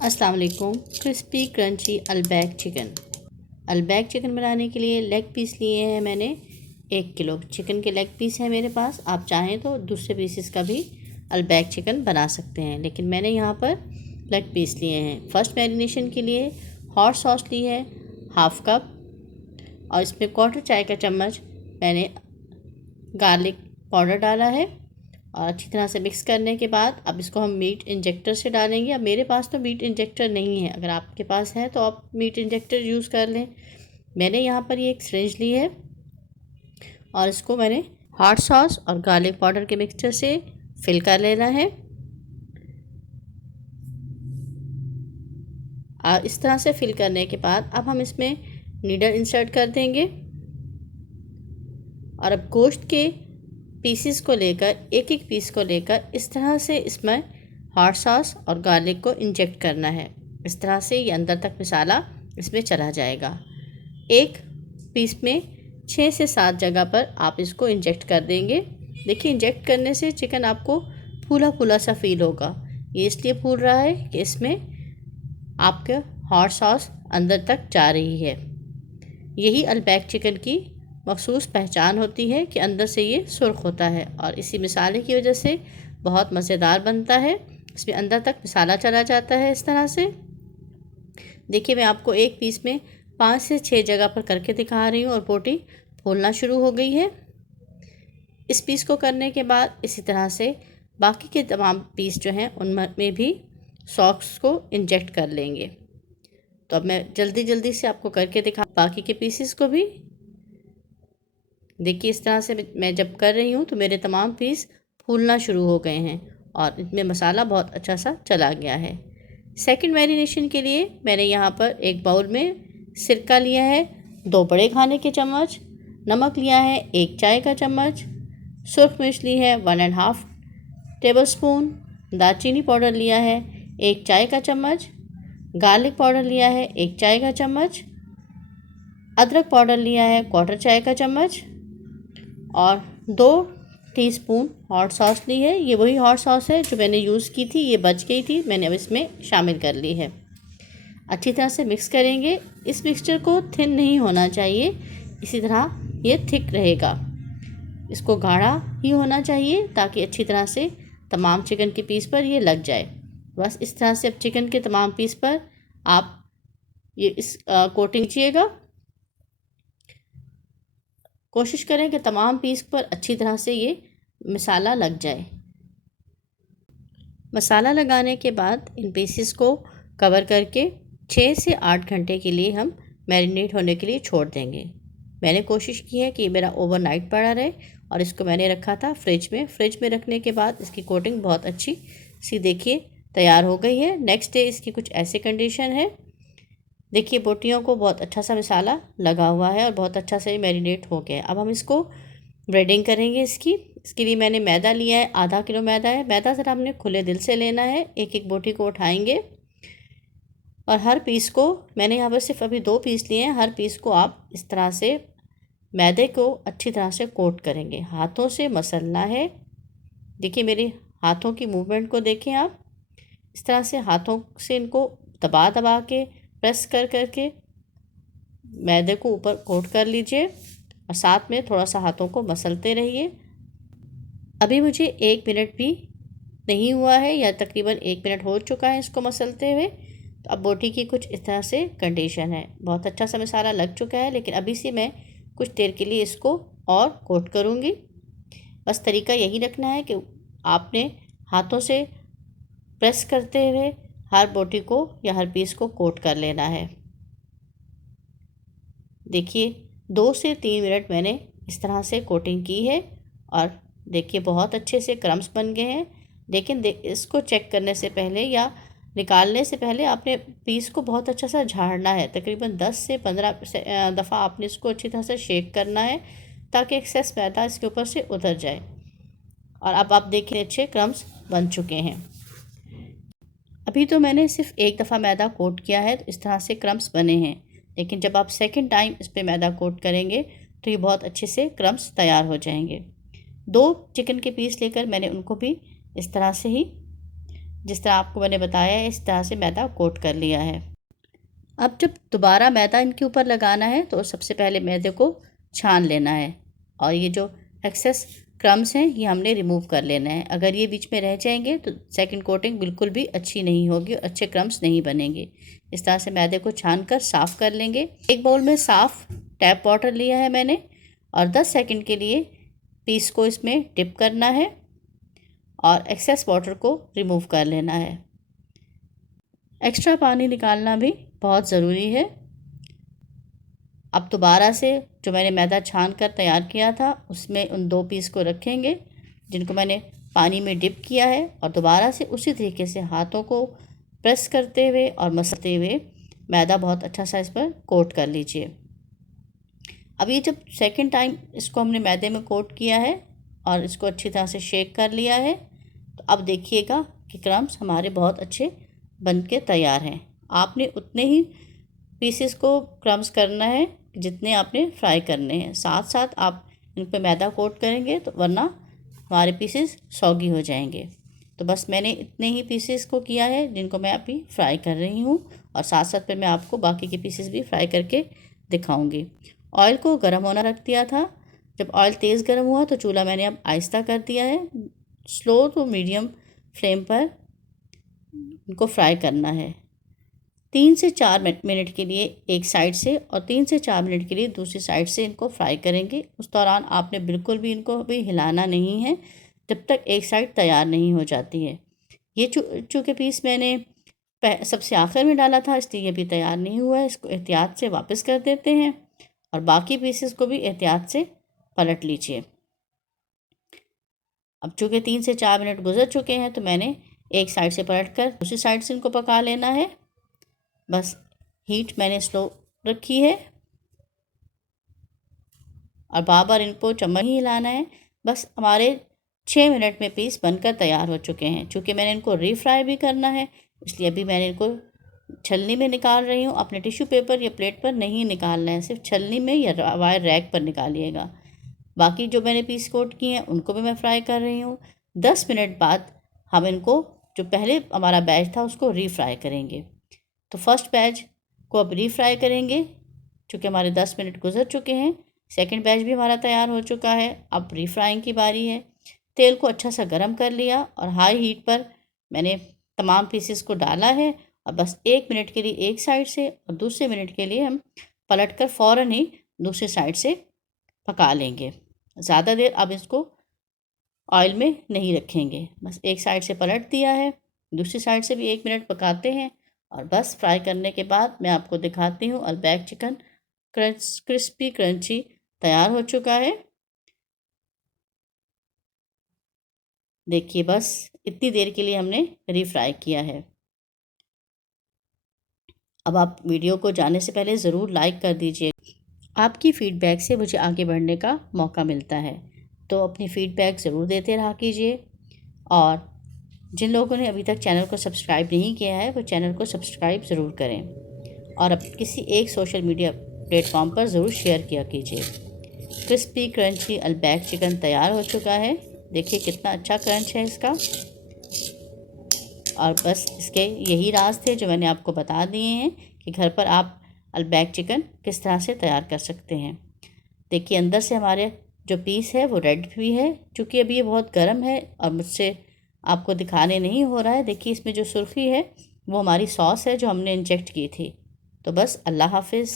अस्सलाम वालेकुम। Crispy crunchy Albaik chicken. Albaik chicken बनाने के लिए लेग पीस लिए हैं मैंने 1 किलो चिकन के लेग पीस है मेरे पास। आप चाहें तो दूसरे पीसेस का भी अलबैक चिकन बना सकते हैं, लेकिन मैंने यहाँ पर लेग पीस लिए हैं। फर्स्ट मैरिनेशन के लिए हॉट सॉस ली है 1/2 कप, और इसमें 1/4 चाय का चम्मच मैंने गार्लिक पाउडर डाला है। और अच्छी तरह से मिक्स करने के बाद अब इसको हम मीट इंजेक्टर से डालेंगे। अब मेरे पास तो मीट इंजेक्टर नहीं है, अगर आपके पास है तो आप मीट इंजेक्टर यूज़ कर लें। मैंने यहाँ पर ये एक सिरिंज ली है और इसको मैंने हॉट सॉस और गार्लिक पाउडर के मिक्सचर से फिल कर लेना है। और इस तरह से फिल करने के बाद अब हम इसमें नीडल इंसर्ट कर देंगे और अब गोश्त के पीसेस को लेकर एक एक पीस को लेकर इस तरह से इसमें हॉट सॉस और गार्लिक को इंजेक्ट करना है। इस तरह से ये अंदर तक मसाला इसमें चला जाएगा। एक पीस में 6 से 7 जगह पर आप इसको इंजेक्ट कर देंगे। देखिए, इंजेक्ट करने से चिकन आपको फूला फूला सा फील होगा। ये इसलिए फूल रहा है कि इसमें आपके हॉट सॉस अंदर तक जा रही है। यही अलबैक चिकन की मखसूस पहचान होती है कि अंदर से ये सुर्ख होता है, और इसी मसाले की वजह से बहुत मज़ेदार बनता है। इसमें अंदर तक मसाला चला जाता है इस तरह से। देखिए, मैं आपको एक पीस में 5 से 6 जगह पर करके दिखा रही हूँ और बोटी फूलना शुरू हो गई है। इस पीस को करने के बाद इसी तरह से बाकी के तमाम पीस जो हैं उनमें भी सॉस को इंजेक्ट कर लेंगे। तो अब मैं जल्दी जल्दी से आपको करके दिखा बाकी के पीसेस को भी। देखिए, इस तरह से मैं जब कर रही हूँ तो मेरे तमाम पीस फूलना शुरू हो गए हैं और इसमें मसाला बहुत अच्छा सा चला गया है। सेकंड मैरिनेशन के लिए मैंने यहाँ पर एक बाउल में सिरका लिया है 2 बड़े खाने के चम्मच, नमक लिया है 1 चाय का चम्मच, सुर्ख मिर्च ली है 1.5 टेबलस्पून, दालचीनी पाउडर लिया है 1 चाय का चम्मच, गार्लिक पाउडर लिया है 1 चाय का चम्मच, अदरक पाउडर लिया है 1/4 चाय का चम्मच, और 2 टीस्पून हॉट सॉस ली है। ये वही हॉट सॉस है जो मैंने यूज़ की थी, ये बच गई थी, मैंने अब इसमें शामिल कर ली है। अच्छी तरह से मिक्स करेंगे। इस मिक्सचर को थिन नहीं होना चाहिए, इसी तरह ये थिक रहेगा। इसको गाढ़ा ही होना चाहिए ताकि अच्छी तरह से तमाम चिकन के पीस पर ये लग जाए। बस इस तरह से अब चिकन के तमाम पीस पर आप ये इस कोटिंग कीजिएगा। कोशिश करें कि तमाम पीस पर अच्छी तरह से ये मसाला लग जाए। मसाला लगाने के बाद इन पीसेस को कवर करके 6 से 8 घंटे के लिए हम मैरिनेट होने के लिए छोड़ देंगे। मैंने कोशिश की है कि मेरा ओवरनाइट पड़ा रहे और इसको मैंने रखा था फ्रिज में। फ्रिज में रखने के बाद इसकी कोटिंग बहुत अच्छी सी देखिए तैयार हो गई है। नेक्स्ट डे इसकी कुछ ऐसे कंडीशन है। देखिए, बोटियों को बहुत अच्छा सा मसाला लगा हुआ है और बहुत अच्छा से मैरिनेट हो गया है। अब हम इसको ब्रेडिंग करेंगे। इसके लिए मैंने मैदा लिया है, आधा किलो मैदा है। मैदा ज़रा हमने खुले दिल से लेना है। एक एक बोटी को उठाएंगे और हर पीस को, मैंने यहाँ पर सिर्फ अभी 2 पीस लिए हैं, हर पीस को आप इस तरह से मैदे को अच्छी तरह से कोट करेंगे। हाथों से मसलना है। देखिए, मेरे हाथों की मूवमेंट को देखें आप। इस तरह से हाथों से इनको दबा दबा के प्रेस कर करके मैदे को ऊपर कोट कर लीजिए और साथ में थोड़ा सा हाथों को मसलते रहिए। अभी मुझे 1 मिनट भी नहीं हुआ है, या तकरीबन 1 मिनट हो चुका है इसको मसलते हुए। तो अब बोटी की कुछ इस तरह से कंडीशन है। बहुत अच्छा सा मसाला लग चुका है, लेकिन अभी से मैं कुछ देर के लिए इसको और कोट करूँगी। बस तरीका यही रखना है कि आपने हाथों से प्रेस करते हुए हर बोटी को या हर पीस को कोट कर लेना है। देखिए, 2 से 3 मिनट मैंने इस तरह से कोटिंग की है और देखिए बहुत अच्छे से क्रम्स बन गए हैं। लेकिन इसको चेक करने से पहले या निकालने से पहले आपने पीस को बहुत अच्छा सा झाड़ना है। तकरीबन 10 से 15 दफ़ा आपने इसको अच्छी तरह से शेक करना है ताकि एक्सेस मैदा इसके ऊपर से उतर जाए। और अब आप देखिए अच्छे क्रम्स बन चुके हैं। अभी तो मैंने सिर्फ एक दफ़ा मैदा कोट किया है तो इस तरह से क्रम्स बने हैं, लेकिन जब आप सेकंड टाइम इस पर मैदा कोट करेंगे तो ये बहुत अच्छे से क्रम्स तैयार हो जाएंगे। 2 चिकन के पीस लेकर मैंने उनको भी इस तरह से ही जिस तरह आपको मैंने बताया है इस तरह से मैदा कोट कर लिया है। अब जब दोबारा मैदा इनके ऊपर लगाना है तो सबसे पहले मैदे को छान लेना है और ये जो एक्सेस क्रम्स हैं ये हमने रिमूव कर लेना है। अगर ये बीच में रह जाएंगे तो सेकंड कोटिंग बिल्कुल भी अच्छी नहीं होगी और अच्छे क्रम्स नहीं बनेंगे। इस तरह से मैदे को छान कर साफ़ कर लेंगे। एक बाउल में साफ़ टैप वाटर लिया है मैंने और 10 सेकंड के लिए पीस को इसमें डिप करना है और एक्सेस वाटर को रिमूव कर लेना है। एक्स्ट्रा पानी निकालना भी बहुत ज़रूरी है। अब दोबारा से जो मैंने मैदा छान कर तैयार किया था उसमें उन 2 पीस को रखेंगे जिनको मैंने पानी में डिप किया है और दोबारा से उसी तरीके से हाथों को प्रेस करते हुए और मसलते हुए मैदा बहुत अच्छा सा इस पर कोट कर लीजिए। अब ये जब सेकंड टाइम इसको हमने मैदे में कोट किया है और इसको अच्छी तरह से शेक कर लिया है तो अब देखिएगा कि क्रम्स हमारे बहुत अच्छे बन के तैयार हैं। आपने उतने ही पीसेस को क्रम्स करना है जितने आपने फ्राई करने हैं। साथ साथ आप इन पर मैदा कोट करेंगे तो वरना हमारे पीसेस सॉगी हो जाएंगे। तो बस मैंने इतने ही पीसेस को किया है जिनको मैं अभी फ्राई कर रही हूँ और साथ साथ फिर मैं आपको बाकी के पीसेस भी फ्राई करके दिखाऊंगी। ऑयल को गर्म होना रख दिया था। जब ऑयल तेज़ गर्म हुआ तो चूल्हा मैंने अब आहिस्ता कर दिया है। स्लो टू मीडियम फ्लेम पर इनको फ्राई करना है। 3 से 4 मिनट के लिए एक साइड से और 3 से 4 मिनट के लिए दूसरी साइड से इनको फ्राई करेंगे। उस दौरान आपने बिल्कुल भी इनको भी हिलाना नहीं है जब तक एक साइड तैयार नहीं हो जाती है। ये चूँकि पीस मैंने सबसे आखिर में डाला था इसलिए ये भी तैयार नहीं हुआ है। इसको एहतियात से वापस कर देते हैं और बाकी पीसेस को भी एहतियात से पलट लीजिए। अब चूँकि 3 से 4 मिनट गुजर चुके हैं तो मैंने एक साइड से पलट कर दूसरी साइड से इनको पका लेना है। बस हीट मैंने स्लो रखी है और बार बार इनको चम्मच ही हिलाना है। बस हमारे 6 मिनट में पीस बनकर तैयार हो चुके हैं। चूँकि मैंने इनको रीफ्राई भी करना है इसलिए अभी मैंने इनको छलनी में निकाल रही हूँ। अपने टिश्यू पेपर या प्लेट पर नहीं निकालना है, सिर्फ छलनी में या वायर रैक पर निकालिएगा। बाकी जो मैंने पीस कोट किए हैं उनको भी मैं फ्राई कर रही हूँ। 10 मिनट बाद हम इनको जो पहले हमारा बैच था उसको रीफ्राई करेंगे। तो फर्स्ट बैच को अब रीफ्राई करेंगे क्योंकि हमारे 10 मिनट गुजर चुके हैं। सेकंड बैच भी हमारा तैयार हो चुका है। अब रीफ्राइंग की बारी है। तेल को अच्छा सा गर्म कर लिया और हाई हीट पर मैंने तमाम पीसेस को डाला है और बस 1 मिनट के लिए एक साइड से और दूसरे मिनट के लिए हम पलट कर फ़ौरन ही दूसरी साइड से पका लेंगे। ज़्यादा देर अब इसको ऑयल में नहीं रखेंगे। बस एक साइड से पलट दिया है, दूसरी साइड से भी 1 मिनट पकाते हैं और बस फ्राई करने के बाद मैं आपको दिखाती हूँ अल्बैक चिकन क्रिस्पी क्रंची तैयार हो चुका है। देखिए बस इतनी देर के लिए हमने रीफ्राई किया है। अब आप वीडियो को जाने से पहले ज़रूर लाइक कर दीजिए। आपकी फ़ीडबैक से मुझे आगे बढ़ने का मौका मिलता है, तो अपनी फ़ीडबैक ज़रूर देते रहा कीजिए। और जिन लोगों ने अभी तक चैनल को सब्सक्राइब नहीं किया है वो चैनल को सब्सक्राइब ज़रूर करें और अब किसी एक सोशल मीडिया प्लेटफॉर्म पर ज़रूर शेयर किया कीजिए। क्रिस्पी क्रंची अल्बैक चिकन तैयार हो चुका है। देखिए कितना अच्छा क्रंच है इसका। और बस इसके यही राज थे जो मैंने आपको बता दिए हैं कि घर पर आप अल्बैक चिकन किस तरह से तैयार कर सकते हैं। देखिए अंदर से हमारे जो पीस है वो रेड भी है। चूँकि अभी ये बहुत गर्म है और मुझसे आपको दिखाने नहीं हो रहा है। देखिए इसमें जो सुर्खी है वो हमारी सॉस है जो हमने इंजेक्ट की थी। तो बस अल्लाह हाफिज़।